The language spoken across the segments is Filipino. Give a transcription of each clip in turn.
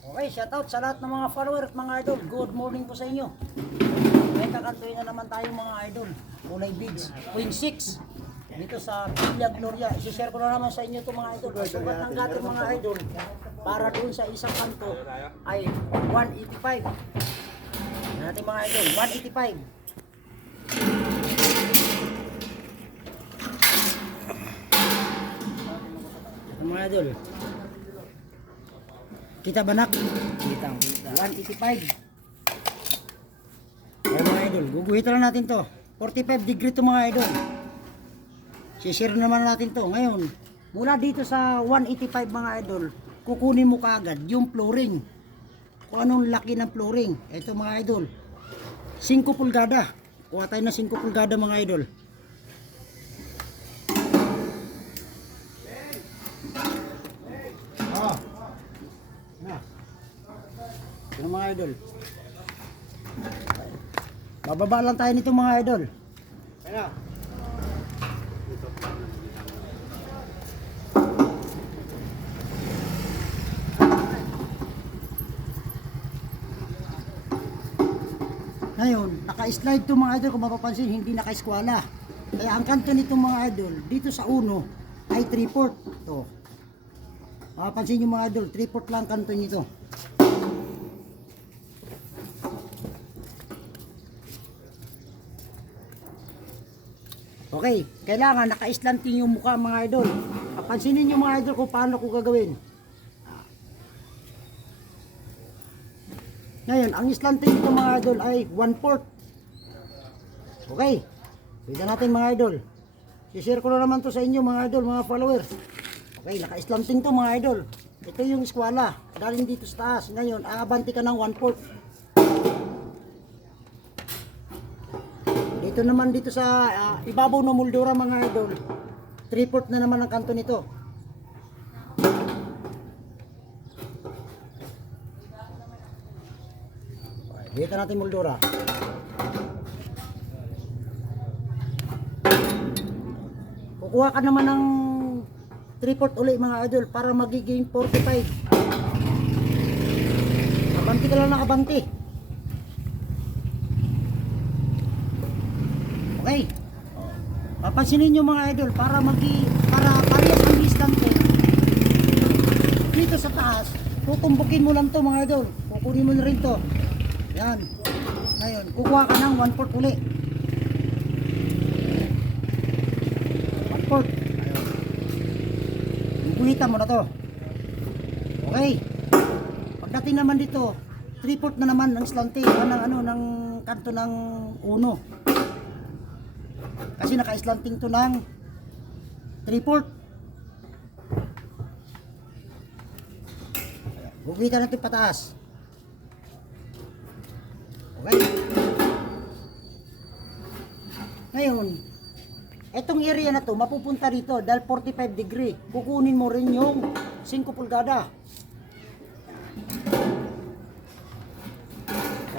Okay, shout out sa lahat ng mga follower at mga idol. Good morning po sa inyo. May kakantuin na naman tayo mga idol. Kulay bigs. Queen 6. Dito sa Villa Gloria. I-share ko na naman sa inyo itong mga idol. Ang sukat ng gating mga idol para doon sa isang kanto ay 185. Yan natin mga idol, 185. Ito mga idol. Kita ba nak? Kita, kita. 185. Ay mga idol, guguhitan lang natin to. 45 degree to mga idol. Sishare naman natin to. Ngayon, mula dito sa 185 mga idol, kukunin mo kaagad yung flooring. Kung anong laki ng flooring. Ito mga idol. 5 pulgada. Kuha tayo ng 5 pulgada mga idol. Ito mga idol. Bababa lang tayo nito mga idol. Ano? Ngayon, naka-slide to mga idol kung mapapansin, hindi naka-eskwala. Kaya ang kanto nito mga idol, dito sa uno ay 3-port. To. Mapapansin nyo mga idol, 3-port lang ang kanto nito. Okay, kailangan naka-slanting yung mukha mga idol. Pansinin nyo mga idol kung paano ko gagawin. Ngayon, ang slanting nito mga idol ay 1 port. Okay. Pwede natin mga idol. I-share ko na naman to sa inyo mga idol, mga followers. Okay, naka-slanting to mga idol. Ito yung eskwala. Galing dito sa taas. Ngayon, aabanti ka ng 1 Dito naman dito sa ah, ibabaw ng moldura mga idol. 3 port na naman ang kanto nito. Dito natin moldura. Kukuha ka naman ng 3 port uli mga idol para magiging 45. Abanti ka lang ng abanti. Okay. Papansinin nyo mga idol para magi para parehas ang distance dito sa taas tutumbukin mo lang to mga idol. Kukunin mo na rin to. Yan. Ngayon kukuha ka ng 1 port uli. 1 port ayun guguhitan mo na to. Okay. Pagdating naman dito 3 port na naman ng slanting ng ano ng kanto ng uno kasi naka-slanting to ng 3 port. Gugitan natin pataas. Okay. Ngayon, etong area na to, mapupunta rito dahil 45 degree. Kukunin mo rin yung 5 pulgada.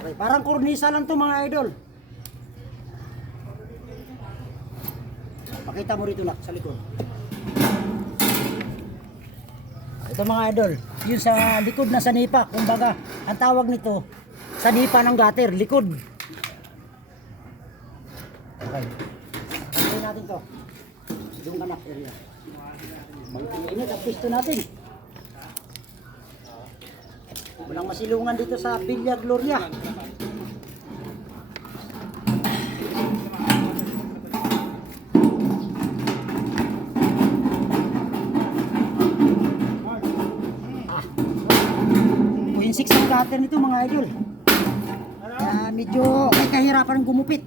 Okay, parang kornisa lang to mga idol. Pakita mo rito nak sa likod. Ito mga idol, yung sa likod na sanipa, kumbaga, ang tawag nito, sanipa ng gutter, likod. Okay. Pagkain natin to. Doon ka nak area. Mag-init ang pisto natin. Walang masilungan dito sa Villa Gloria. Queen 6 ang cutter nito mga idol. Kaya medyo may kahirapan ng gumupit.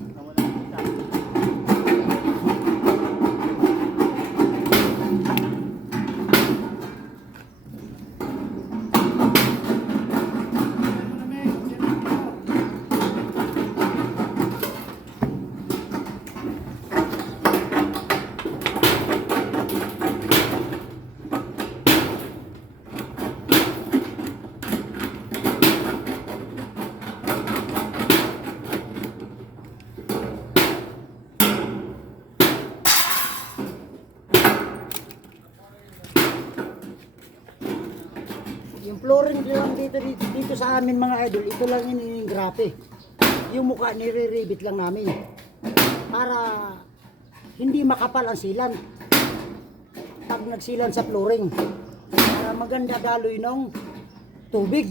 Dito, sa amin mga idol, ito lang yun yung grabe. Yung mukha nire-rebit lang namin. Para hindi makapal ang silan. Pag nagsilan sa flooring. Para maganda daloy ng tubig.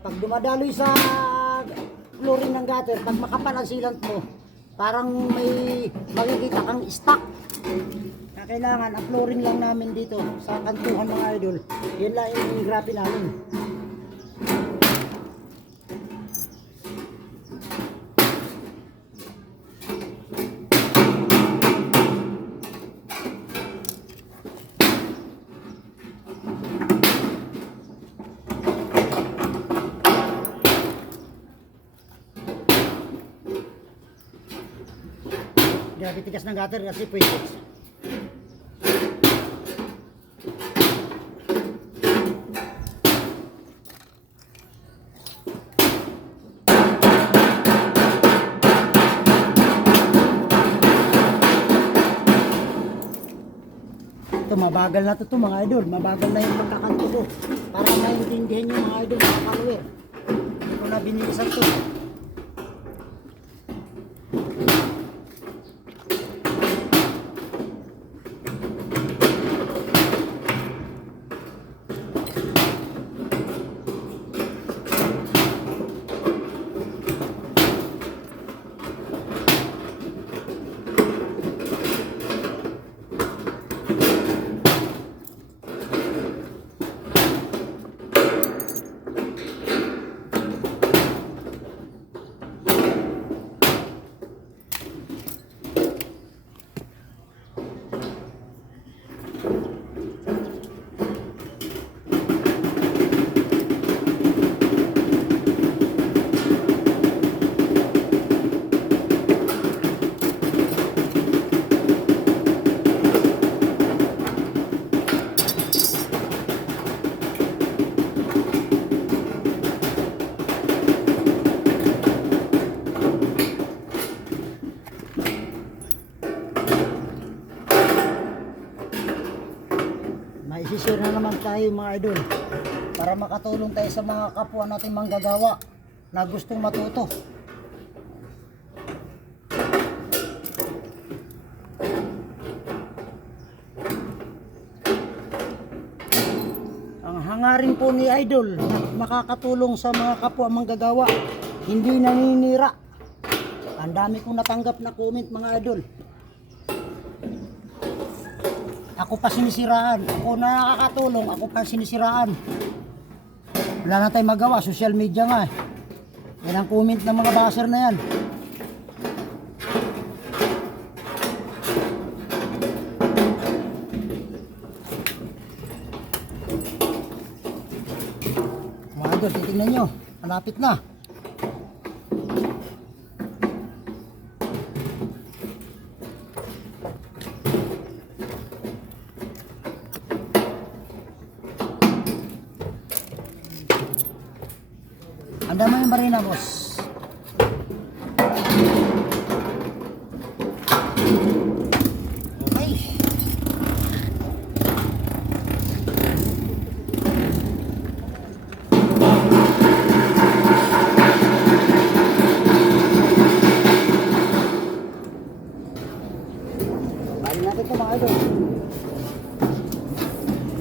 Pag dumadaloy sa flooring ng gutter, pag makapal ang silant mo, parang may makikita kang stock. Kaya kailangan, ang flooring lang namin dito sa kantuhan mga idol. Yan lang yung grabe namin. Grabe tigas ng gutter kasi pwede. Ito, mabagal na to, to mga idol. Mabagal na yung pagkakanto ko. Para maintindihan nyo mga idol, mga follower. Hindi ko na binilisan to. Tayo mga idol para makatulong tayo sa mga kapwa nating manggagawa na gustong matuto. Ang hangarin po ni Idol na makakatulong sa mga kapwa manggagawa, hindi naninira. Ang dami kong natanggap na comment mga idol. Ako pa sinisiraan. Ako na nakakatulong. Ako pa sinisiraan. Wala na tayong magawa. Social media nga eh. Yan ang comment ng mga baser na yan. Mga titignan nyo. Malapit na. Anda mo yung marina, boss. Okay. Bali natin ito mga idol.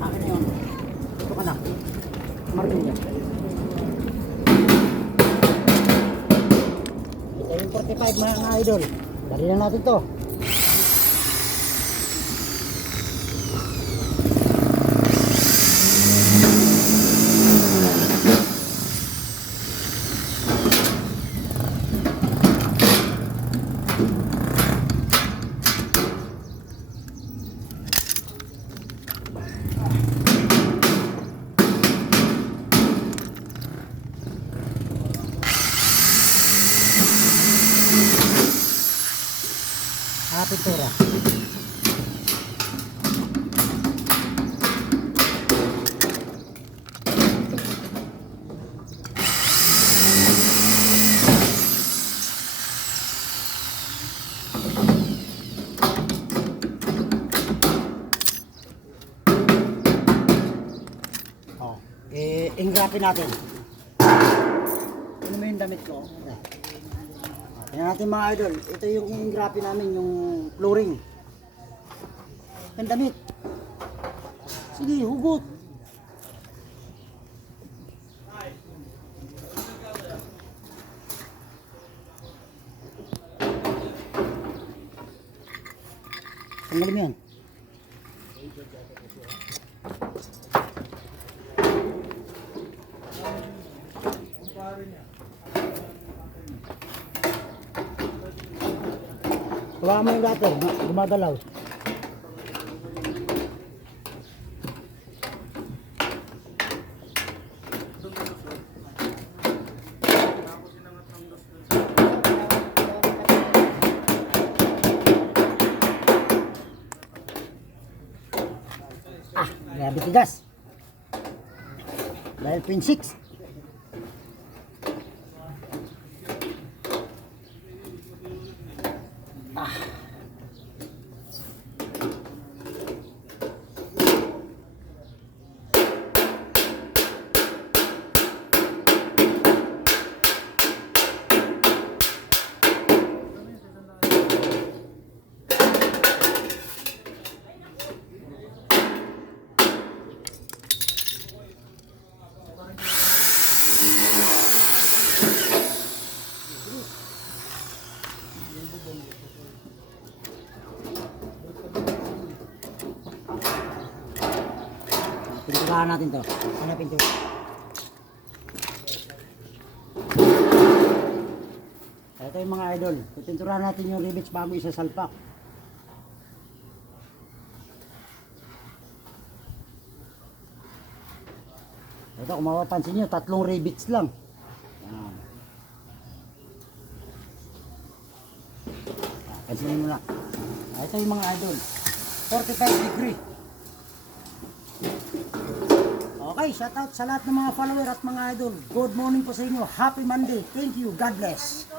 Akin yun. Ito ka na. Marina. Ito yung 45 mga idol. Dali lang natin to. Oh. ingrapi natin. Ano mo yung damit ko? Okay. Tingnan natin mga idol. Ito yung ingrapi namin, yung flooring. Ang damit. Sige, hugot. Tanggalin mo yan. Hawakan mo yung gutter, gumagalaw. Ah, grabe tigas. Dahil 0.6. Paano natin to? Hanapin to. Ito yung mga idol. Tutinturahan natin yung rivets bago isasalpak. Ito, kung mapapansin nyo, tatlong rivets lang. Yan. Pansinin mo na. Ito yung mga idol. 45 degree. Okay, shout out sa lahat ng mga follower at mga idol. Good morning po sa inyo. Happy Monday. Thank you. God bless.